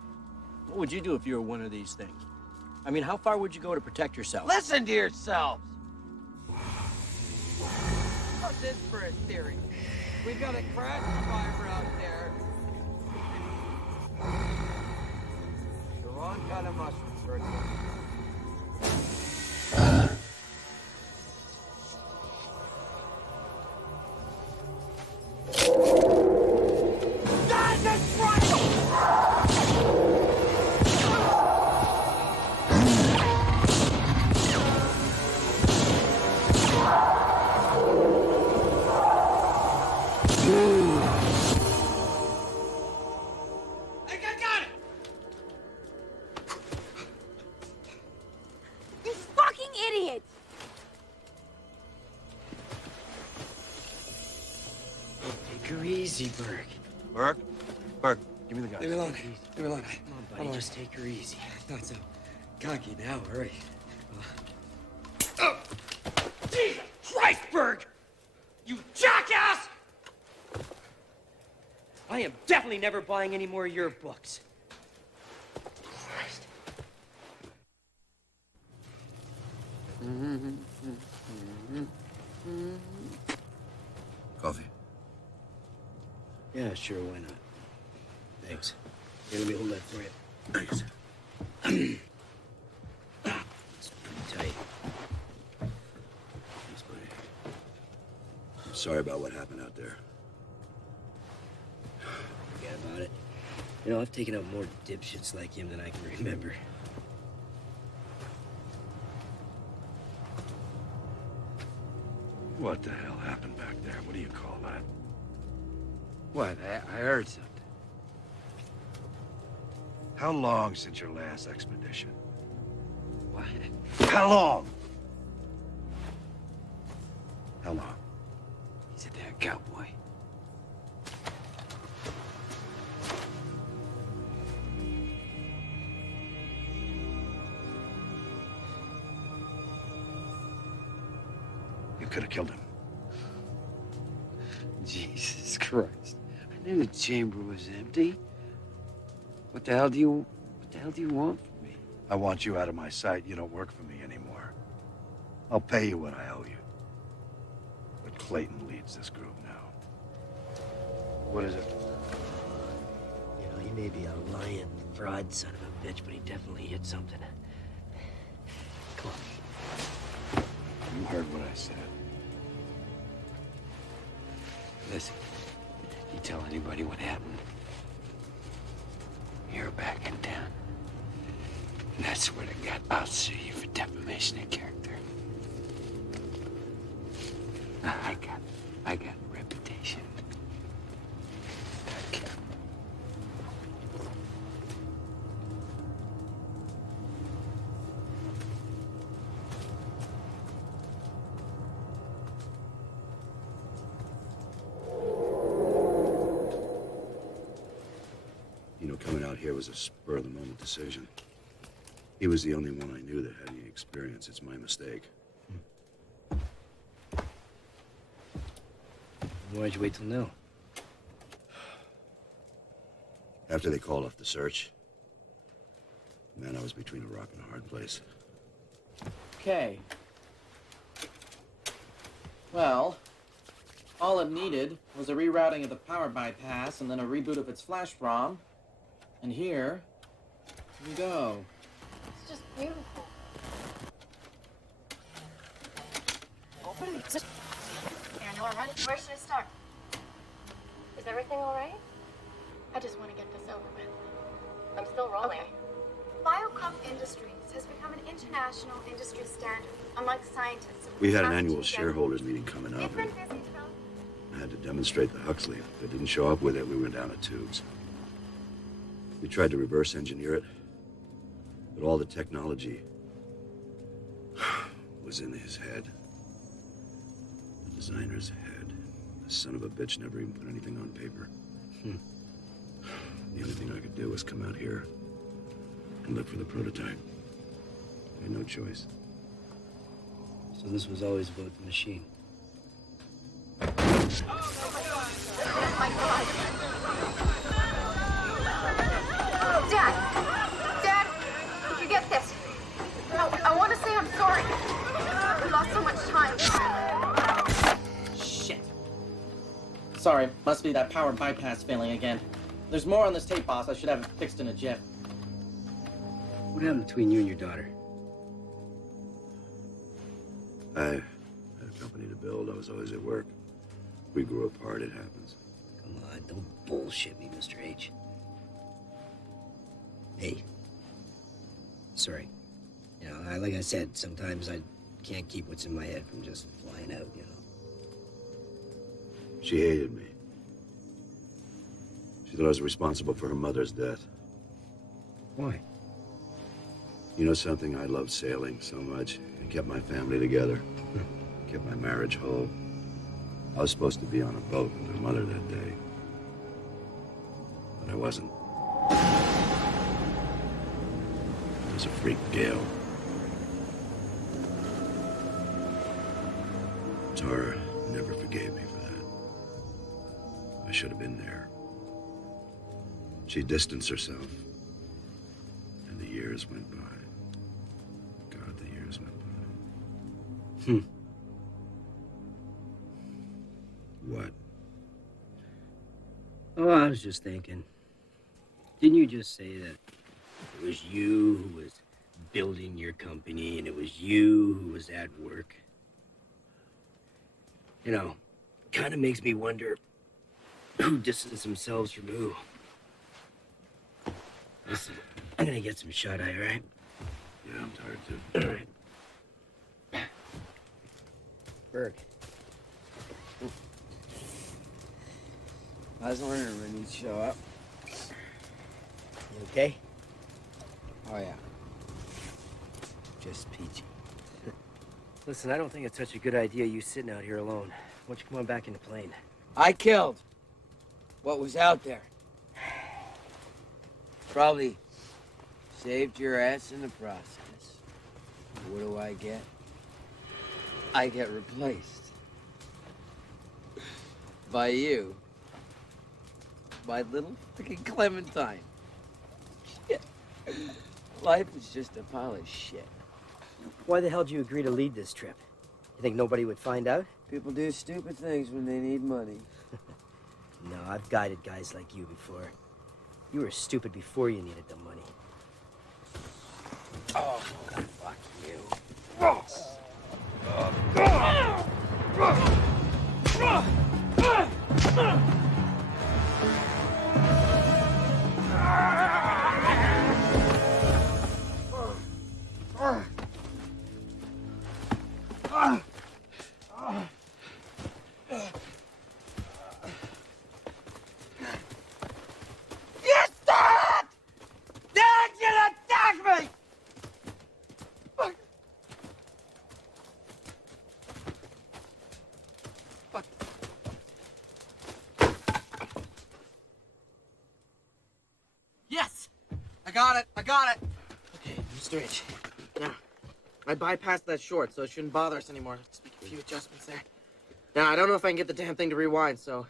What would you do if you were one of these things? I mean, how far would you go to protect yourself? Listen to yourselves! What's this for a theory? We've got a crash survivor out there. The wrong kind of mushrooms for it. her easy, Berg. Berg? Berg, give me the gun. Leave me alone. Leave me alone. Come on, buddy, just take her easy. Not so cocky now, hurry. Oh! Jesus Christ, Berg! You jackass! I am definitely never buying any more of your books. Christ. Coffee? Yeah, sure, why not? Thanks. Here, let me hold that for you. Thanks. It's pretty tight. Thanks, buddy. I'm sorry about what happened out there. Forget about it. You know, I've taken out more dipshits like him than I can remember. What the hell happened back there? What do you call that? What? I heard something. How long since your last expedition? What? How long? How long? He's a damn cowboy. You could have killed him. Jesus Christ. I knew the chamber was empty. What the hell do you want from me? I want you out of my sight. You don't work for me anymore. I'll pay you what I owe you. But Clayton leads this group now. What is it? You know, he may be a lying fraud son of a bitch, but he definitely hit something. Come on. You heard what I said. Listen, you tell anybody what happened, you're back in town. And that's what I got. I'll sue you for defamation of character. I got a reputation. Coming out here was a spur-of-the-moment decision. He was the only one I knew that had any experience. It's my mistake. Why'd you wait till now? After they called off the search, man, I was between a rock and a hard place. Okay. Well, all it needed was a rerouting of the power bypass and then a reboot of its flash ROM. And here we go. It's just beautiful. Where should I start? Is everything all right? I just want to get this over with. I'm still rolling. Okay. Bio-Comp Industries has become an international industry standard amongst scientists. We had an annual shareholders meeting coming up. We've been busy, Phil. I had to demonstrate the Huxley. If they didn't show up with it, we went down the tubes. We tried to reverse engineer it, but all the technology was in his head. The designer's head. The son of a bitch never even put anything on paper. The only thing I could do was come out here and look for the prototype. I had no choice. So this was always about the machine. Oh my God. Dad, did you get this? I want to say I'm sorry. We lost so much time. Shit. Sorry, must be that power bypass failing again. There's more on this tape, boss. I should have it fixed in a jiff. What happened between you and your daughter? I had a company to build. I was always at work. We grew apart. It happens. Come on, don't bullshit me, Mr. H. Hey. Sorry. You know, like I said, sometimes I can't keep what's in my head from just flying out, you know. She hated me. She thought I was responsible for her mother's death. Why? You know something? I loved sailing so much. It kept my family together. Kept my marriage whole. I was supposed to be on a boat with her mother that day, but I wasn't. It was a freak gale. Tara never forgave me for that. I should have been there. She distanced herself, and the years went by. God, the years went by. What? Oh, I was just thinking. Didn't you just say that it was you who was building your company and it was you who was at work? You know, kind of makes me wonder who distanced themselves from who. Listen, I'm gonna get some shut-eye, all right? Yeah, I'm tired too. All right. Berg. I was wondering when you'd show up. You okay? Oh, yeah. Just peachy. Listen, I don't think it's such a good idea you sitting out here alone. Why don't you come on back in the plane? I killed what was out there. Probably saved your ass in the process. What do I get? I get replaced. By you. By little freaking Clementine. Shit. Life is just a pile of shit. Why the hell did you agree to lead this trip? You think nobody would find out? People do stupid things when they need money. No, I've guided guys like you before. You were stupid before you needed the money. Oh, God, fuck you. I got it! Okay, I'm straight. Now, I bypassed that short, so it shouldn't bother us anymore. Just make a few adjustments there. Now, I don't know if I can get the damn thing to rewind, so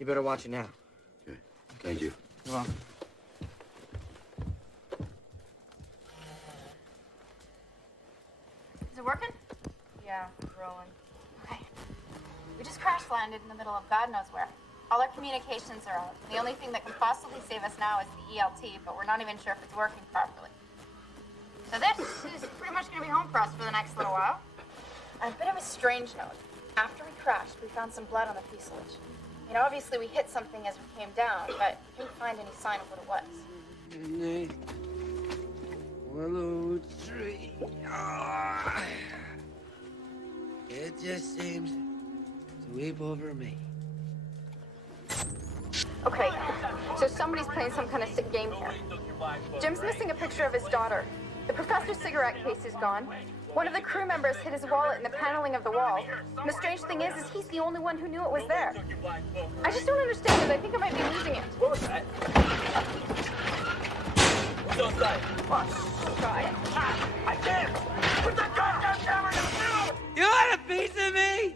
you better watch it now. Okay, thank you. You're welcome. Is it working? Yeah, rolling. Okay. We just crash landed in the middle of God knows where. All our communications are out. The only thing that can possibly save us now is the ELT, but we're not even sure if it's working properly. So this is pretty much going to be home for us for the next little while. A bit of a strange note. After we crashed, we found some blood on the fuselage. I mean, obviously we hit something as we came down, but couldn't find any sign of what it was. Willow tree. Oh, it just seems to weep over me. Okay, so somebody's playing some kind of sick game here. Jim's missing a picture of his daughter. The professor's cigarette case is gone. One of the crew members hid his wallet in the paneling of the wall. And the strange thing is he's the only one who knew it was there. I just don't understand it. I think I might be losing it. What was that? What's outside? What? Try. I can't! Put that goddamn camera down! You want a piece of me?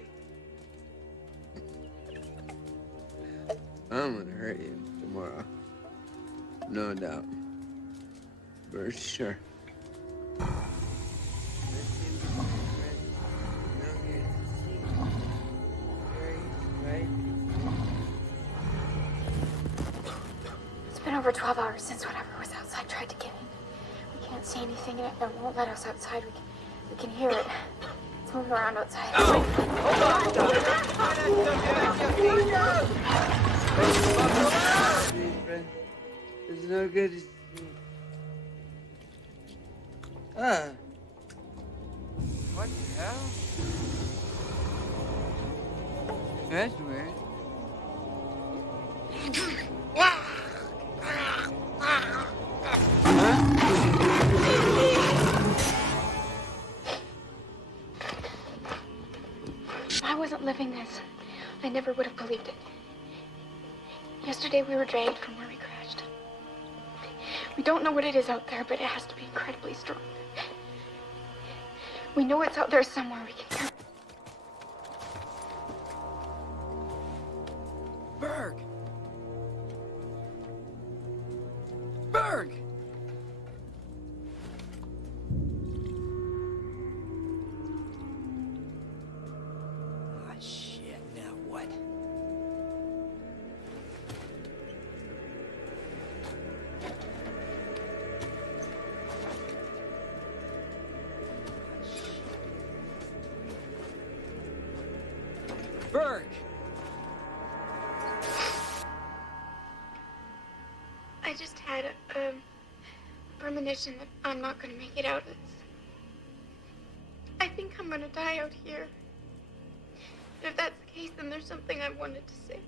I'm gonna hurt you tomorrow. No doubt. For sure. It's been over 12 hours since whatever was outside tried to get in. We can't see anything and it won't let us outside. We can hear it. It's moving around outside. It's no good to see. What the hell? That's weird. I wasn't living this. I never would have believed it. Yesterday we were dragged from where we crashed. We don't know what it is out there, but it has to be incredibly strong. We know it's out there somewhere. We can hear it. Berg! Berg! Ah, shit. Now what? Berg! I just had a premonition that I'm not going to make it out of this. I think I'm going to die out here. If that's the case, then there's something I wanted to say.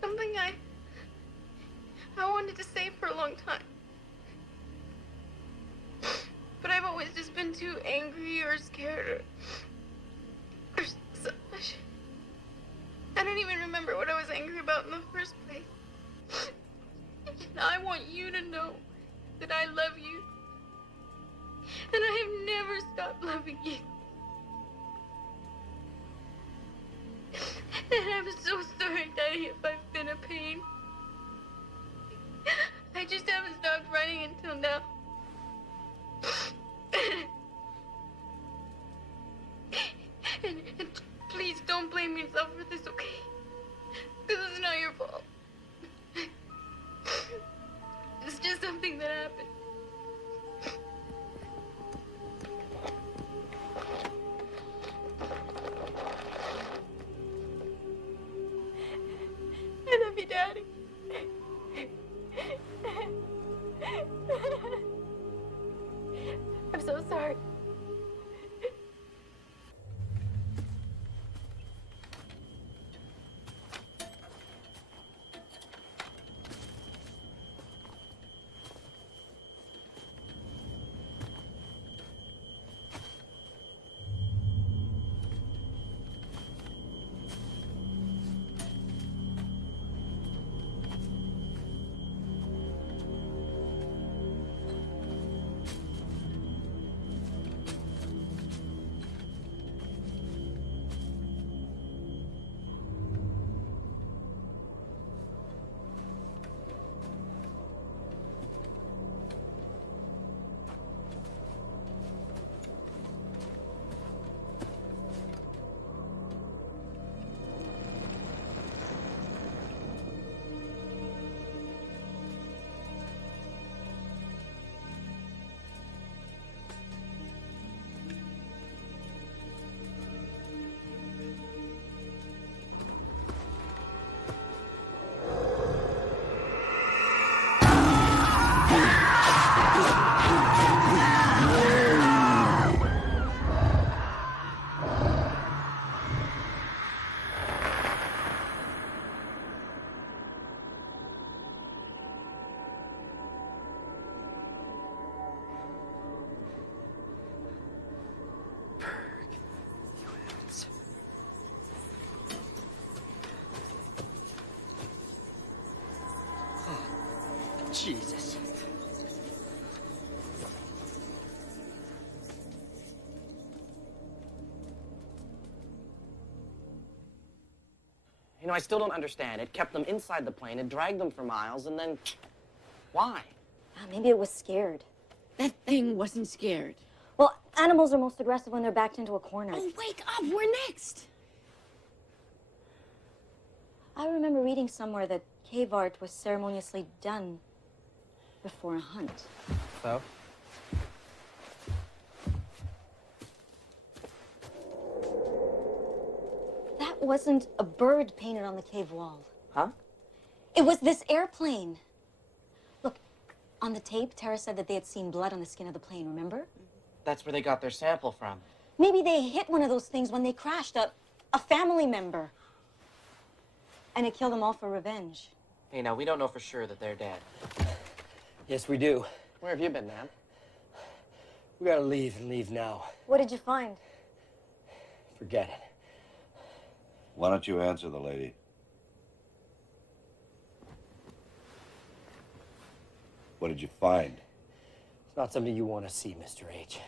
Something I wanted to say for a long time. But I've always just been too angry or scared or selfish. I don't even remember what I was angry about in the first place. I want you to know that I love you. And I have never stopped loving you. And I'm so sorry, Daddy, if I've been a pain. I just haven't stopped running until now. And please don't blame yourself for this, okay? This is not your fault. It's just something that happened. I love you, Daddy. I'm so sorry. Jesus. You know, I still don't understand. It kept them inside the plane, it dragged them for miles, and then... Why? Maybe it was scared. That thing wasn't scared. Well, animals are most aggressive when they're backed into a corner. Oh, wake up! We're next! I remember reading somewhere that cave art was ceremoniously done before a hunt. So? That wasn't a bird painted on the cave wall. Huh? It was this airplane. Look, on the tape, Tara said that they had seen blood on the skin of the plane, remember? That's where they got their sample from. Maybe they hit one of those things when they crashed, a family member. And it killed them all for revenge. Hey, now, we don't know for sure that they're dead. Yes, we do. Where have you been, man? We gotta leave and leave now. What did you find? Forget it. Why don't you answer the lady? What did you find? It's not something you want to see, Mr. H.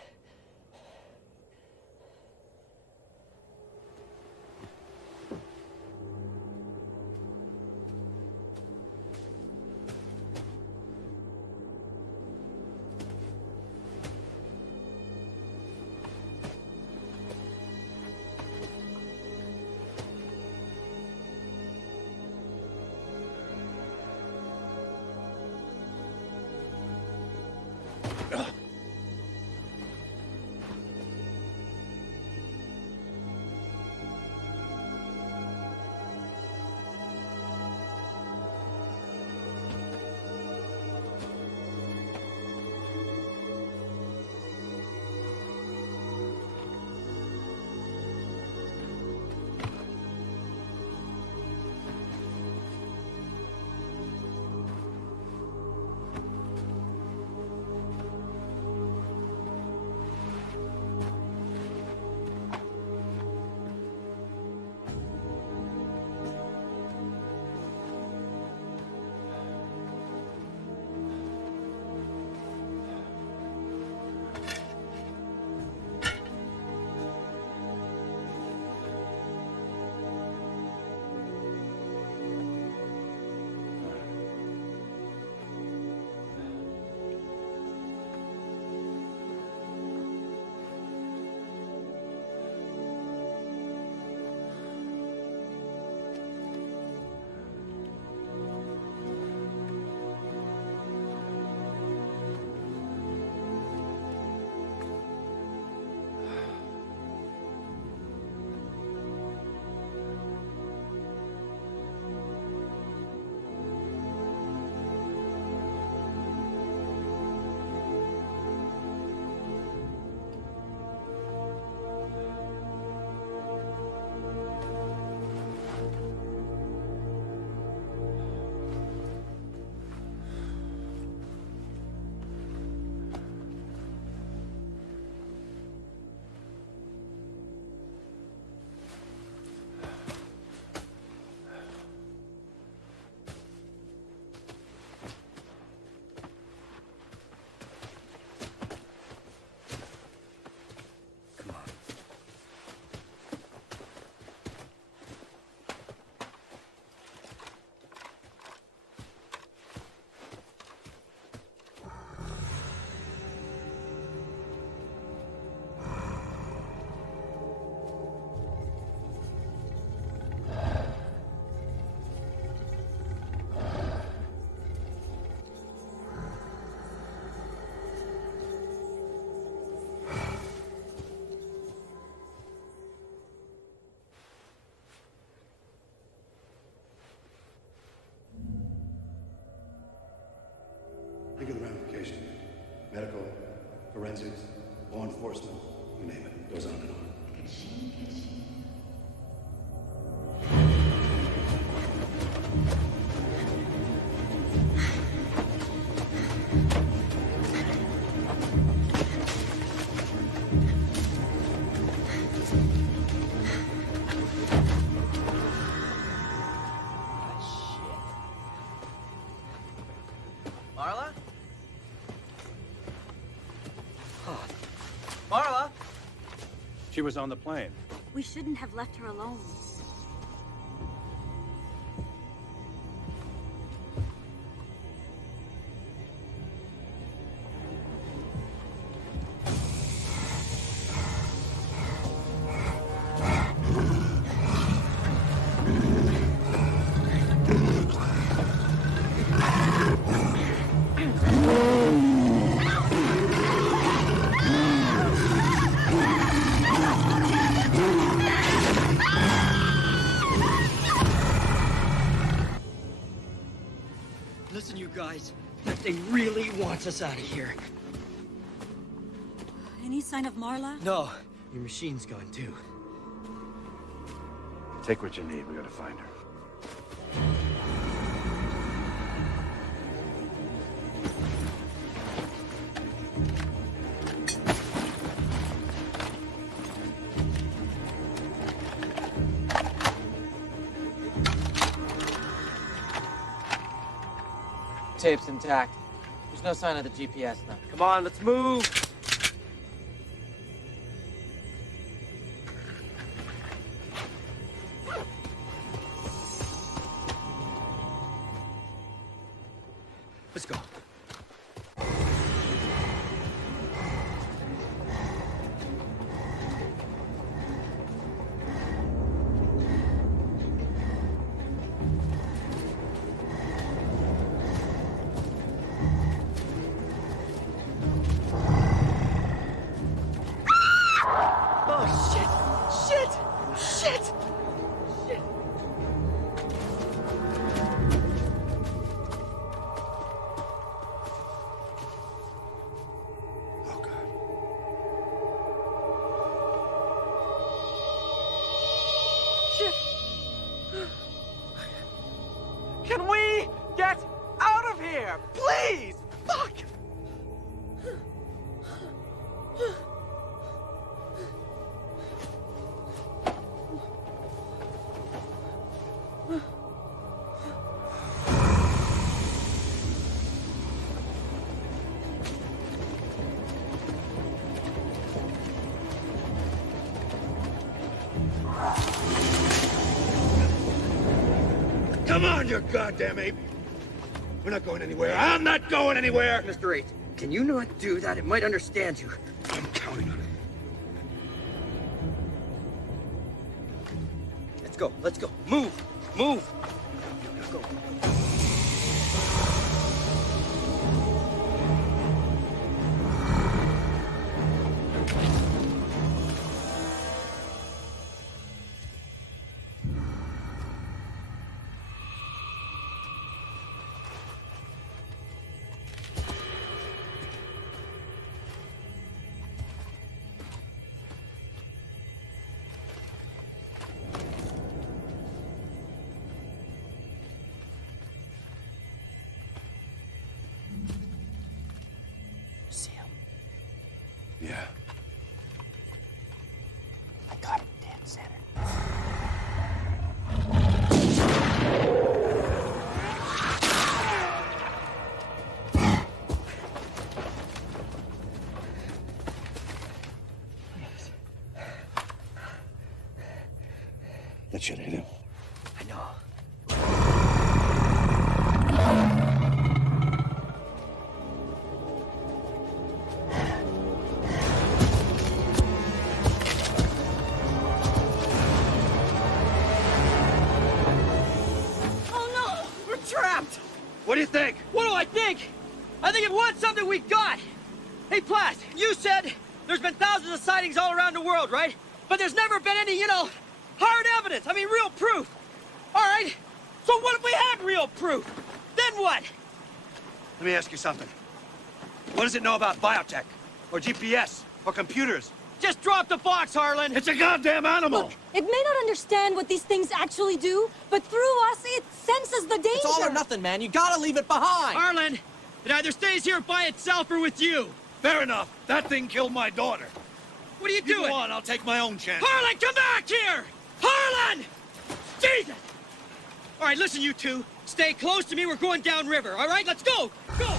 Think of the ramifications. Medical, forensics, law enforcement, you name it. It goes on and on. She was on the plane. We shouldn't have left her alone. That thing really wants us out of here. Any sign of Marla? No. Your machine's gone too. Take what you need. We gotta find her. tape's intact. There's no sign of the GPS, though. Come on, let's move! Let's go. Can we get out of here? Please! Fuck! Come on, you goddamn ape! We're not going anywhere. I'm not going anywhere! Mr. 8, can you not do that? It might understand you. I'm counting on it. Let's go, let's go. Move! Move! Go. Yeah. I got him dead center. That shit hit him. I know. What do you think? What do I think? I think it wants something we got. Hey, Platt, you said there's been thousands of sightings all around the world, right? But there's never been any, hard evidence. I mean, real proof. All right. So what if we had real proof? Then what? Let me ask you something. What does it know about biotech? Or GPS? Or computers? Just drop the box, Harlan. It's a goddamn animal! Look, it may not understand what these things actually do, but through us, it senses the danger. It's all or nothing, man. You gotta leave it behind. Harlan, it either stays here by itself or with you. Fair enough. That thing killed my daughter. What are you doing? Go on, I'll take my own chance. Harlan, come back here! Harlan! Jesus! All right, listen, you two. Stay close to me. We're going downriver, all right? Let's go! Go!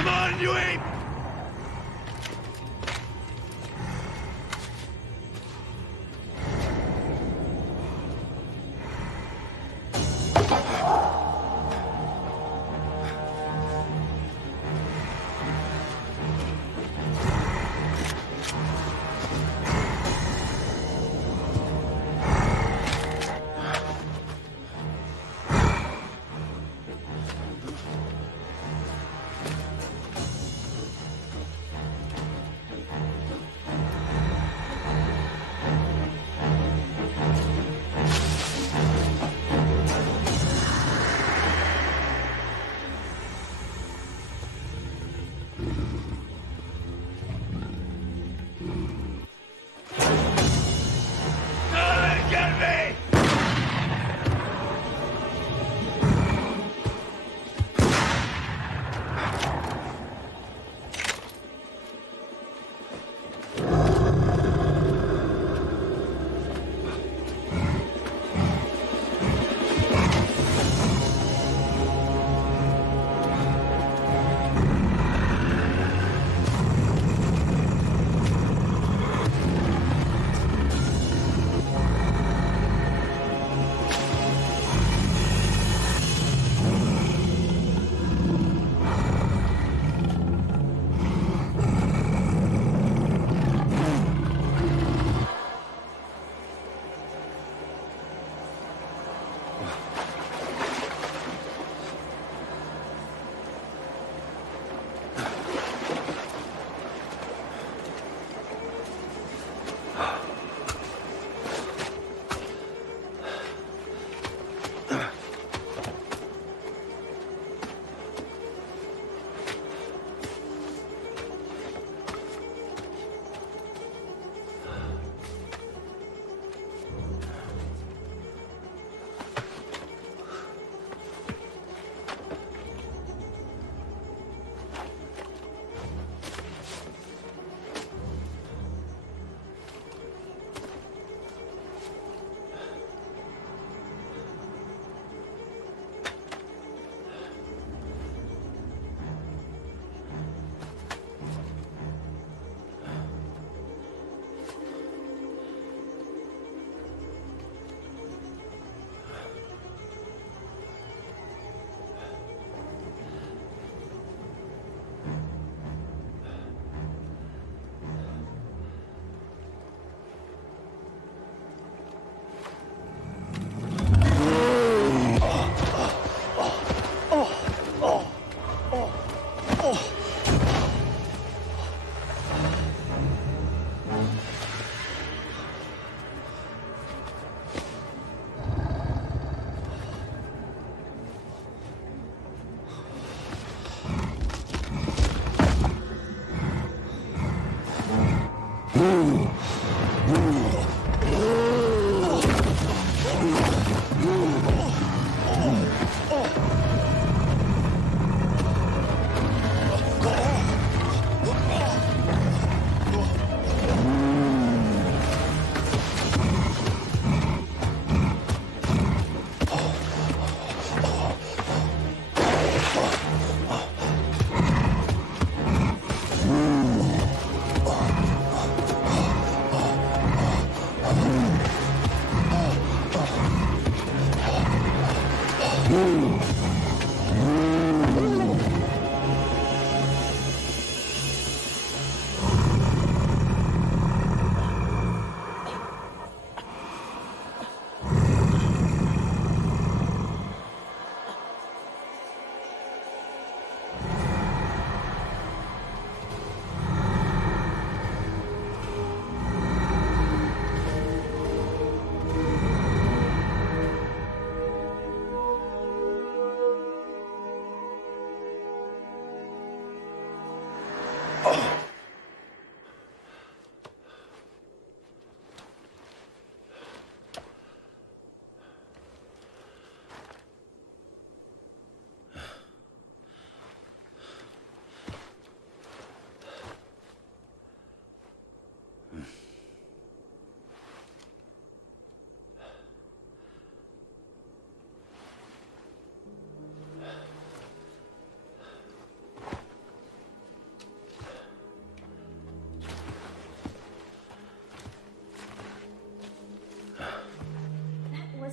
Come on, you ape!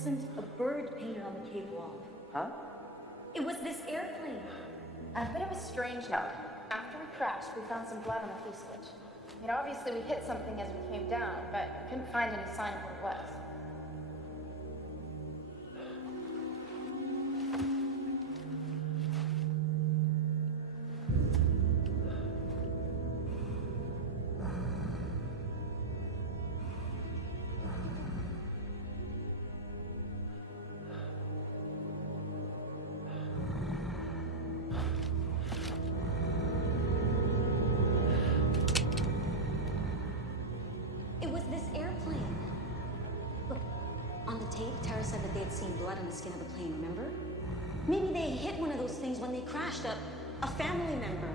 wasn't a bird painted on the cave wall. Huh? It was this airplane. A bit of a strange note. After we crashed, we found some blood on the fuselage. I mean, obviously we hit something as we came down, but couldn't find any sign of what it was. It was this airplane. Look, on the tape, Tara said that they had seen blood on the skin of the plane, remember? Maybe they hit one of those things when they crashed, a family member.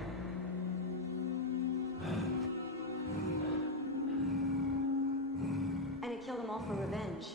And it killed them all for revenge.